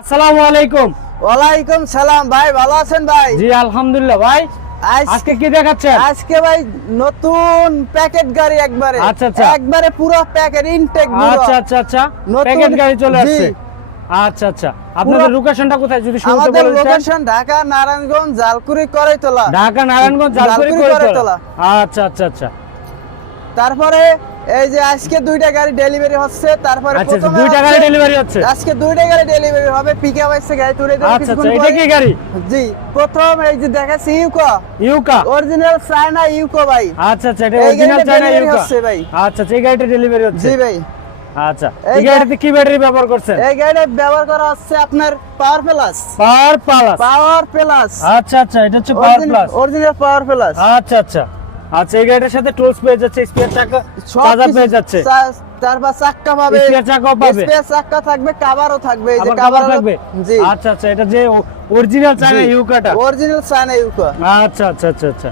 আসসালামু আলাইকুম। ওয়ালাইকুম সালাম ভাই ভালো আছেন ভাই? জি আলহামদুলিল্লাহ ভাই। আজকে কি দেখাচ্ছেন? আজকে ভাই নতুন প্যাকেট গাড়ি একবারে। আচ্ছা, আচ্ছা। একবারে পুরো প্যাকেট ইনটেক আচ্ছা আচ্ছা আচ্ছা। প্যাকেট গাড়ি চলে আসছে। আচ্ছা আচ্ছা। আপনাদের লোকেশনটা কোথায়? যদি শুরুতে আমাদের লোকেশন ঢাকা নারায়ণগঞ্জ জালকুড়ি করাইতলা। ঢাকা নারায়ণগঞ্জ জালকুড়ি জালকুড়ি করে করাইতলা। আচ্ছা আচ্ছা আচ্ছা। তারপরে এই যে আজকে দুইটা গাড়ি ডেলিভারি হচ্ছে তারপরে আচ্ছা দুইটা গাড়ি ডেলিভারি হচ্ছে? আজকে দুইটা গাড়ি ডেলিভারি হবে পিকআপ এসে গাড়ি তুলে দেবো আচ্ছা আচ্ছা এটা কি গাড়ি? জি প্রথম এই যে দেখাচ্ছি ইউকো। ইউকা? অরিজিনাল চায়না ইউকো ভাই। আচ্ছা আচ্ছা এটা অরিজিনাল চায়না ইউকা। হচ্ছে ভাই। আচ্ছা আচ্ছা এই গাড়িটা ডেলিভারি হচ্ছে। জি ভাই। আচ্ছা এই গাড়িতে কি ব্যাটারি ব্যবহার করছেন? এই গাড়িটা ব্যবহার করা হচ্ছে আপনার power plus power plus power plus আচ্ছা আচ্ছা এটা হচ্ছে power plus original power plus আচ্ছা আচ্ছা। আচ্ছা এই গাড়িটার সাথে টুলস পেয়ে যাচ্ছে স্পেয়ার চাকা চার্জার পেয়ে যাচ্ছে। তারপর চাক্কা পাবে স্পেয়ার চাকাও পাবে। স্পেয়ার চাক্কা থাকবে কাভারও থাকবে এই যে কভার থাকবে? জি। আচ্ছা আচ্ছা এটা যে অরিজিনাল চায়না ইউকাটা অরিজিনাল চায়না ইউকা আচ্ছা আচ্ছা আচ্ছা আচ্ছা,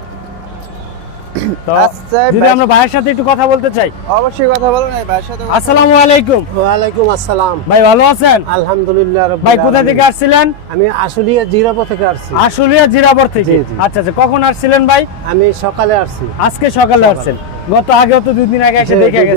যদি আমরা ভাইয়ের সাথে একটু কথা বলতে চাই। অবশ্যই কথা বলুন ভাইয়ের সাথে আসসালামু আলাইকুম। ওয়ালাইকুম আসসালাম। ভাই ভালো আছেন? আলহামদুলিল্লাহ ভাই কোথা থেকে আসছিলেন? আমি আশুলিয়া জিরাপো থেকে আসছি। আশুলিয়া জিরাবর থেকে। আচ্ছা আচ্ছা কখন আসছিলেন ভাই? আমি সকালে আসছি। আজকে সকালে সকালে। আসছেন। গত আগেও তো দুই দিন আগে এসে দেখে দেখে।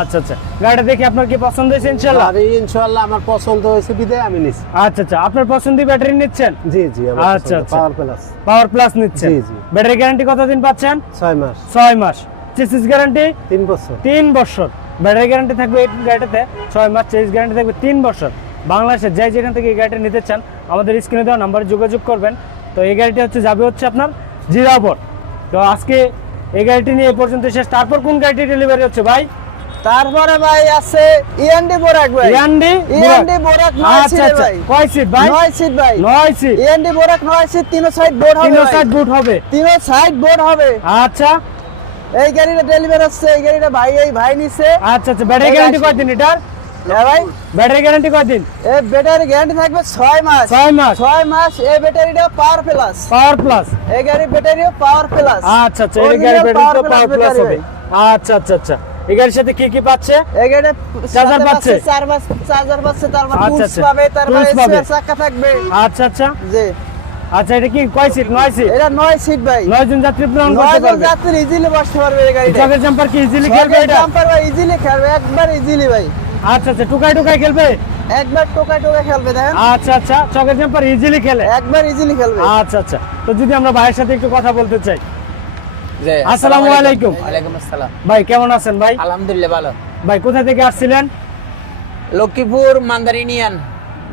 আচ্ছা আচ্ছা। গাড়িটা দেখে আপনার কি পছন্দ হয়েছে ইনশাল্লাহ আর ইনশাআল্লাহ আমার পছন্দ হয়েছে বিদায় আমি নিছি। আচ্ছা আচ্ছা। আপনার পছন্দের ব্যাটারি নিচ্ছেন? জি জি আচ্ছা, আচ্ছা। পাওয়ার প্লাস পাওয়ার প্লাস নিচ্ছেন? জি, জি। ব্যাটারি গ্যারান্টি কতদিন পাচ্ছেন? ছয় মাস। ছয় মাস। চেসিস গ্যারান্টি তিন বছর। তিন বছর। ব্যাটারি গ্যারান্টি থাকবে এই গাড়িটাতে? ছয় মাস চেস গ্যারান্টি থাকবে তিন বছর। বাংলাদেশে যাই যেখান থেকে এই গাড়িটা নিতে চান আমাদের স্ক্রিনে দেওয়া নাম্বারে যোগাযোগ করবেন। তো এই গাড়িটা হচ্ছে যাবে হচ্ছে আপনার জিরাবর তো আজকে এই গাড়িটি নিয়ে পর্যন্ত শেষ। তারপর কোন গাড়িটি ডেলিভারি হচ্ছে ভাই? তারপরে ভাই আছে ইএনডি বোরাক ভাই। ইয়ান্ডি ইএনডি বোরাক নয় আচ্ছা সিট আচ্ছা। ভাই। কয় সিট ভাই? নয় সিট ভাই। নয় সিট ইএনডি বোরাক নয় সিট তিনো সাইড বোর্ড হবে ভাই। ষাট বুট হবে। তিনো সাইড বোর্ড হবে। আচ্ছা। এই গাড়িটা ডেলিভারি হচ্ছে এই গাড়িটা ভাই এই ভাই নিছে। আচ্ছা আচ্ছা। ব্যাটারি গ্যারান্টি গাড়ি- কয়দিন এটার? হ্যাঁ ভাই। ব্যাটারি গ্যারান্টি কয়দিন এই ব্যাটারি গ্যারান্টি থাকবে ছয় মাস। ছয় মাস? ছয় মাস এই ব্যাটারিটা পাওয়ার প্লাস পাওয়ার প্লাস এই গাড়ি ব্যাটারিও পাওয়ার প্লাস আচ্ছা আচ্ছা এই গাড়ি ব্যাটারি পাওয়ার প্লাস হবে। আচ্ছা আচ্ছা আচ্ছা। এই গাড়ির সাথে কি কি পাচ্ছে? এই চার্জার পাচ্ছে? চার চার্জার পাচ্ছে তারপর আচ্ছা, টুলস আচ্ছা। পাবে তারপর। স্পেয়ার চাকা থাকবে। আচ্ছা আচ্ছা। জি। আচ্ছা এটা কি কয় সিট নয় সিট এটা নয় সিট ভাই। নয় জন যাত্রী নয় জন যাত্রী ইজিলি বসতে পারবে এই গাড়িটা। চকের জাম্পার কি ইজিলি খেলবে এটা? জাম্পার ভাই ইজিলি খেলবে একবার ইজিলি ভাই। আচ্ছা আচ্ছা টুকাই টুকাই খেলবে? একবার টোকা টোকা খেলবে দেখেন। আচ্ছা আচ্ছা চকের জাম্পার ইজিলি খেলে। একবার ইজিলি খেলবে। আচ্ছা আচ্ছা তো যদি আমরা ভাইয়ের সাথে একটু কথা বলতে চাই। জি, আসসালামু আলাইকুম। ওয়ালাইকুম আসসালাম। ভাই কেমন আছেন ভাই? আলহামদুলিল্লাহ ভালো। ভাই কোথা থেকে আসছিলেন? লক্ষ্মীপুর মান্দারিনিয়ান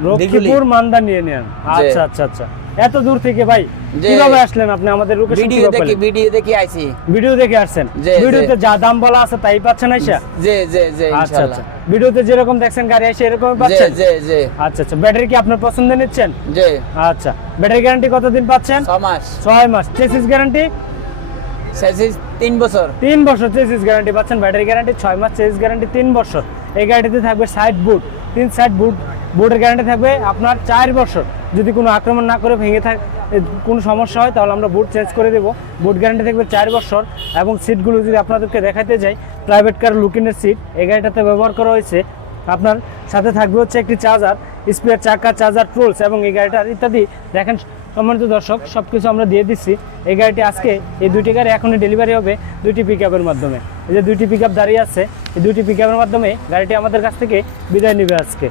লক্ষ্মীপুর মান্দা নিয়ে নেন আচ্ছা আচ্ছা আচ্ছা এত দূর থেকে ভাই কীভাবে আসলেন আপনি? আমাদের লোকেশন ভিডিও দেখি ভিডিও দেখি আইছি। ভিডিও দেখে আসছেন। ভিডিওতে যা দাম বলা আছে তাই পাচ্ছেন আইসা? জি জি জি আচ্ছা ইনশাআল্লাহ আচ্ছা ভিডিওতে যেরকম দেখছেন গাড়ি এসে এরকমই পাচ্ছেন? জি জি। আচ্ছা আচ্ছা। ব্যাটারি কি আপনার পছন্দ নিচ্ছেন? জি। আচ্ছা। ব্যাটারি গ্যারান্টি কতদিন পাচ্ছেন? ছ মাস। ছয় মাস। Chassis guarantee? শেষে তিন বছর। তিন বছর চেসিস গ্যারান্টি পাচ্ছেন। ব্যাটারি গ্যারান্টি ছয় মাস চেসিস গ্যারান্টি তিন বছর। এই গাড়িতে থাকবে সাইড বুট। তিন সাইড বুট। বুটের গ্যারান্টি থাকবে আপনার চার বছর। যদি কোনো আক্রমণ না করে ভেঙে থাকে কোনো সমস্যা হয় তাহলে আমরা বুট চেঞ্জ করে দেবো। বুট গ্যারান্টি থাকবে চার বছর। এবং সিটগুলো যদি আপনাদেরকে দেখাতে যাই প্রাইভেট কার লুকিনের সিট। এই গাড়িটাতে ব্যবহার করা হয়েছে। আপনার সাথে থাকবে হচ্ছে একটি চার্জার, স্পেয়ার, চাকা, চার্জার, টুলস এবং এই গাড়িটার ইত্যাদি। দেখেন, সম্মানিত দর্শক সব কিছু আমরা দিয়ে দিচ্ছি। এই গাড়িটি আজকে এই দুইটি গাড়ি এখনই ডেলিভারি হবে দুইটি পিক মাধ্যমে। এই যে দুইটি পিক দাঁড়িয়ে আছে, এই দুইটি পিক মাধ্যমে গাড়িটি আমাদের কাছ থেকে বিদায় নেবে আজকে।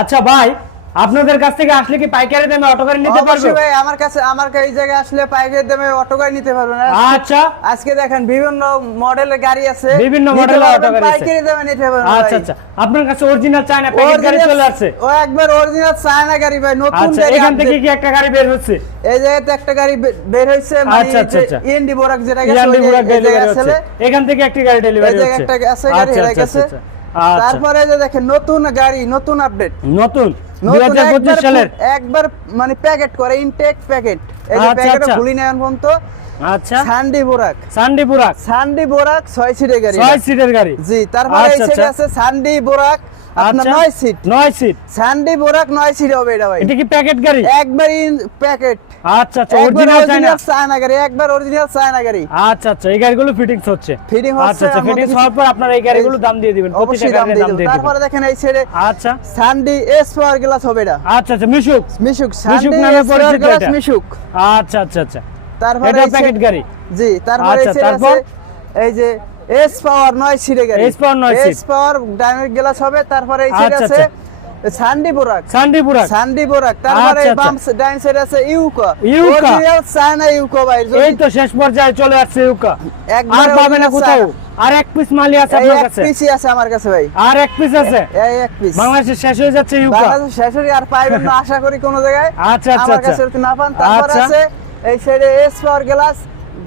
আচ্ছা ভাই আপনাদের কাছ থেকে আসলে কি পাইকারি দামে অটো গাড়ি নিতে পারবে? ভাই আমার কাছে আমার কাছে এই জায়গায় আসলে পাইকারি দামে অটো গাড়ি নিতে পারবেন আর আচ্ছা। আজকে দেখেন বিভিন্ন মডেলের গাড়ি আছে। বিভিন্ন মডেলের অটো গাড়ি আছে। পাইকারি দামে নিতে পারবেন আচ্ছা আচ্ছা। আপনার কাছে অরিজিনাল চায়না প্যাকেট গাড়ি চলে আসছে। ও একবার অরিজিনাল চায়না গাড়ি ভাই নতুন আচ্ছা গাড়ি এখান থেকে কি একটা গাড়ি বের হচ্ছে? এই জায়গাতে একটা গাড়ি বের হয়েছে মানে আচ্ছা, আচ্ছা, আচ্ছা। ইএনডি বোরাক যেটা গেছে ইয়ান্ডি ওই বুড়া যে- এই ডেলিভারি জায়গায় হচ্ছে। আছে এখান থেকে একটি গাড়ি এই ডেলিভারি জায়গায় হচ্ছে। একটা আছে গাড়ি আচ্ছা আচ্ছা গেছে। আচ্ছা আচ্ছা। তারপরে যে দেখেন নতুন গাড়ি নতুন আপডেট নতুন? দুই নতুন হাজার পঁচিশ একবার সালের? একবার মানে প্যাকেট করে ইনটেক প্যাকেট এই যে প্যাকেট আচ্ছা। খুলি নেন পর্যন্ত আচ্ছা। সান্ডি বোরাক সান্ডি বোরাক সান্ডি বোরাক ছয় সিটের গাড়ি। 6 সিটের গাড়ি। জি তারপরে এই। আছে সান্ডি বোরাক আপনার আচ্ছা। নয় সিট নয় সিট স্যান্ডি বোরাক সিট হবে এটা ভাই। এটা কি প্যাকেট গাড়ি? একবার প্যাকেট আচ্ছা আচ্ছা অরিজিনাল চায়না গাড়ি একবার অরিজিনাল চায়না গাড়ি। আচ্ছা আচ্ছা এই গাড়িগুলো ফিটিংস হচ্ছে। Fitting আচ্ছা হচ্ছে, আচ্ছা আমাদের ফিটিংস হওয়ার পর আপনারা এই গাড়িগুলো দাম দিয়ে দিবেন। প্রতিটা অবশ্যই দাম দিয়ে দাম তারপরে দেখেন এই ছেড়ে আচ্ছা। স্যান্ডি এস পাওয়ার গ্লাস হবে এটা। আচ্ছা আচ্ছা মিশুক। মিশুক মিশুক নামে পরিচিত এটা। মিশুক। আচ্ছা আচ্ছা আচ্ছা। তারপরে এটা প্যাকেট গাড়ি। জি তারপরে আচ্ছা, এই এই যে এস পাওয়ার নয় সিটে গাড়ি। S power নয় এস পাওয়ার ডাইনামিক গ্লাস হবে তারপরে এই ছেড়ে আচ্ছা, আছে সান্ডি বোরাক সান্ডিপুরা সান্ডি বোরাক তারপরে আচ্ছা, বাম আচ্ছা। ডাইন সাইড আছে ইউকো ইউকো। অরিজিনাল চায়না ইউকো ভাই এই তো শেষ পর্যায়ে চলে আসছে ইউকা একবারে আর পাবে না কোথাও। আর এক পিস মালি আছে আপনার এক পিসই আছে আমার কাছে ভাই। আর এক পিস আছে? এই এক পিস বাংলাদেশে শেষ হয়ে যাচ্ছে ইউকা বাংলাদেশ শেষরি আর পাইবেন না আশা করি কোনো জায়গায়। আচ্ছা, আচ্ছা, আমার। কাছে না পান তারপর। আছে এই সাইডে S power glass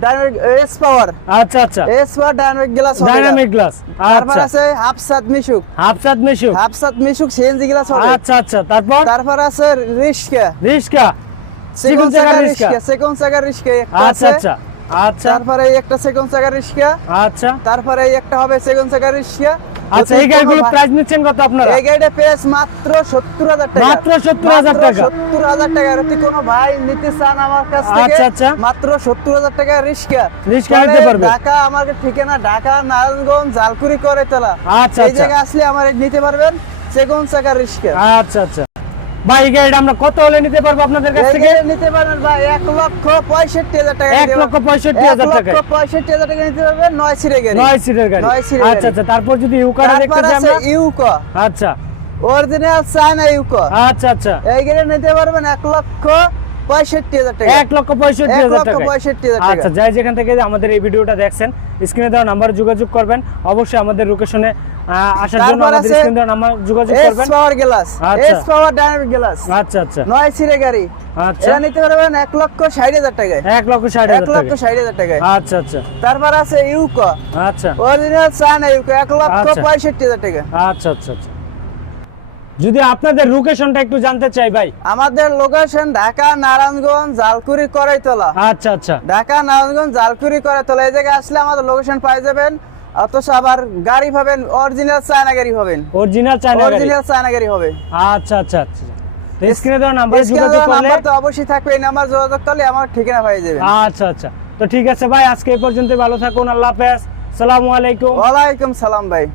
dynamic S power. আচ্ছা আচ্ছা। S power dynamic glass dynamic glass. তারপর আচ্ছা। আছে হাফসাত মিশুক। হাফসাদ মিশুক। হাফসাত মিশুক সিএনজি গ্লাস আচ্ছা আচ্ছা। তারপর? তারপর আছে রিস্কা রিস্কা সেকেন্ড চাকার রিস্কা সেকেন্ড চাকার রিস্কা আচ্ছা আচ্ছা। আচ্ছা। তারপরে একটা সেকেন্ড চাকার রিস্কা আচ্ছা। তারপরে একটা হবে সেকেন্ড চাকার রিস্কা আচ্ছা এই গাড়িগুলো প্রাইস নিচ্ছেন কত আপনারা এই গাড়িটা প্রাইস মাত্র সত্তর হাজার টাকা মাত্র 70,000 টাকা। সত্তর হাজার টাকা যদি কোনো ভাই নিতে চান আমার কাছ থেকে আচ্ছা, আচ্ছা। মাত্র সত্তর হাজার টাকা রিস্কা রিস্কা নিতে পারবে। ঢাকা আমার ঠিকানা ঢাকা নারায়ণগঞ্জ জালকুড়ি করে তোলা আচ্ছা, এই আচ্ছা। জায়গায় আসলে আমার নিতে পারবেন সেগুন চাকা রিস্কা আচ্ছা আচ্ছা ভাই এই গাড়িটা আমরা কত হলে নিতে পারব আপনাদের কাছ থেকে? নিতে পারবেন ভাই এক লক্ষ পঁয়ষট্টি হাজার টাকা এক লক্ষ পঁয়ষট্টি হাজার এক পঁয়ষট্টি হাজার টাকা নিতে পারবেন নয় সিটের গাড়ি। নয় সিটের গাড়ি। আচ্ছা আচ্ছা তারপর যদি ইউকাটা দেখতে চাই আছে ইউকো আচ্ছা। অরিজিনাল চায়না ইউকো আচ্ছা আচ্ছা। এই গাড়ি নিতে পারবেন এক লক্ষ পঁয়ষট্টি হাজার টাকা। এক লক্ষ পঁয়ষট্টি হাজার লক্ষ টাকা পঁয়ষট্টি হাজার আচ্ছা যাই যেখান থেকে আমাদের এই ভিডিওটা দেখছেন স্ক্রিনে দেওয়া নাম্বার যোগাযোগ করবেন। অবশ্যই আমাদের লোকেশনে আসার জন্য আমাদের আছে নাম্বার যোগাযোগ এস পাওয়ার গ্লাস আচ্ছা। এস পাওয়ার ডাইনামিক গ্লাস আচ্ছা আচ্ছা। নয় সিটে গাড়ি। আচ্ছা। এটা নিতে পারবেন এক লক্ষ ষাট হাজার টাকায়। এক লক্ষ ষাট এক হাজার লক্ষ টাকা ষাট হাজার টাকায়। আচ্ছা আচ্ছা। তারপর আছে ইউকো আচ্ছা। অরিজিনাল চায়না ইউকো এক লক্ষ আচ্ছা। পঁয়ষট্টি হাজার টাকা আচ্ছা আচ্ছা আচ্ছা। যদি আপনাদের লোকেশনটা একটু জানতে চাই ভাই। আমাদের লোকেশন ঢাকা নারায়ণগঞ্জ জালকুড়ি করাইতলা। আচ্ছা আচ্ছা। ঢাকা নারায়ণগঞ্জ জালকুড়ি করাইতলা। এই জায়গায় আসলে আমাদের লোকেশন পাই যাবেন অথচ আবার গাড়ি পাবেন অরিজিনাল চায়না গাড়ি পাবেন। অরিজিনাল চায়না অরিজিনাল চায়না গাড়ি হবে। আচ্ছা আচ্ছা আচ্ছা। স্ক্রিনে দেওয়া নাম্বার যোগাযোগ করলে নাম্বার তো অবশ্যই থাকবে এই নাম্বার যোগাযোগ করলে আমার ঠিকানা পাই যাবেন আচ্ছা আচ্ছা। তো ঠিক আছে ভাই আজকে এই পর্যন্ত ভালো থাকুন আল্লাহ হাফেজ। সালামু আলাইকুম। ওয়ালাইকুম সালাম ভাই।